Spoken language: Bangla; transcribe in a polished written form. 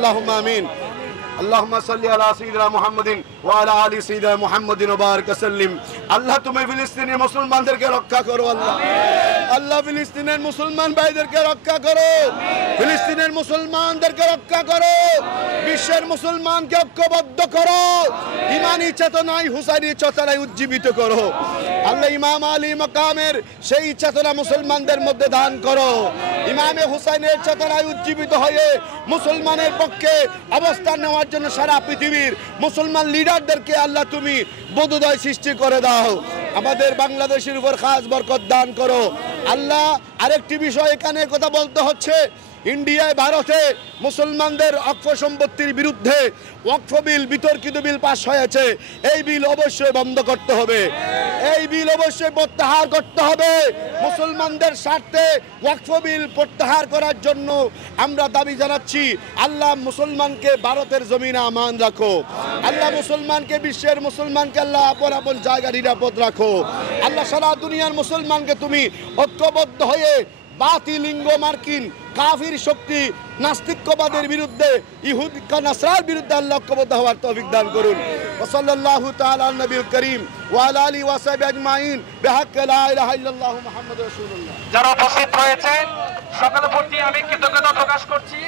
আল্লাহুম্মা আমিন। আল্লাহুম্মা সাল্লি আলা সাইয়্যিদিনা মুহাম্মাদিন ওয়া আলা আলি সাইয়্যিদিনা মুহাম্মাদিন ওয়া বারিক ওয়াসাল্লিম। আল্লাহ তুমি ফিলিস্তিনের মুসলমানদেরকে রক্ষা করো আল্লাহ। আল্লাহ ফিলিস্তিনের মুসলমান ভাইদেরকে রক্ষা করো, ফিলিস্তিনের মুসলমানদেরকে রক্ষা করো, বিশ্বের মুসলমানকে ঐক্যবদ্ধ করো, ইমানি চেতনায় হুসাইনি চেতনায় উজ্জীবিত করো আল্লাহ। ইমাম আলী মাকামের সেই চেতনা মুসলমানদের মধ্যে দান করো। ইমামে হুসাইনের চেতনায় উজ্জীবিত হয়ে মুসলমানের পক্ষে অবস্থান নেওয়ার জন্য সারা পৃথিবীর মুসলমান লিডারদেরকে আল্লাহ তুমি বোধোদয় সৃষ্টি করে দাও। আমাদের বাংলাদেশের উপর খাস বরকত দান করো আল্লাহ। আরেকটি বিষয় এখানে কথা বলতে হচ্ছে, ইন্ডিয়ায় ভারতে মুসলমানদের অক্ষ সম্পত্তির বিরুদ্ধে ওয়াকফ বিল, বিতর্কিত বিল পাস হয়েছে। এই বিল অবশ্যই বন্ধ করতে হবে, এই বিল অবশ্যই প্রত্যাহার করতে হবে। মুসলমানদের স্বার্থে ওয়াকফ বিল প্রত্যাহার করার জন্য আমরা দাবি জানাচ্ছি। আল্লাহ মুসলমানকে ভারতের জমিনে আমান রাখো আল্লাহ, মুসলমানকে, বিশ্বের মুসলমানকে আল্লাহ আপন আপন জায়গা নিরাপদ রাখো আল্লাহ। সারা দুনিয়ার মুসলমানকে তুমি ঐক্যবদ্ধ হয়ে বাতিলিঙ্গ মার্কিন কাফির শক্তি নাস্তিক্যবাদের বিরুদ্ধে, ইহুদ নাসরার বিরুদ্ধে আল্লাহ ঐক্যবদ্ধ হওয়ার তৌফিক দান করুন। ওয়াসাল্লাল্লাহু তাআলা আলা নবিল করিম ওয়া আলা আলিহি ওয়া সাহবিহি আজমাইন বিহাক্কি লা ইলাহা ইল্লাল্লাহু মুহাম্মাদুর রাসূলুল্লাহ। যারা উপস্থিত হয়েছে সকলের প্রতি আমি কৃতজ্ঞতা প্রকাশ করছি।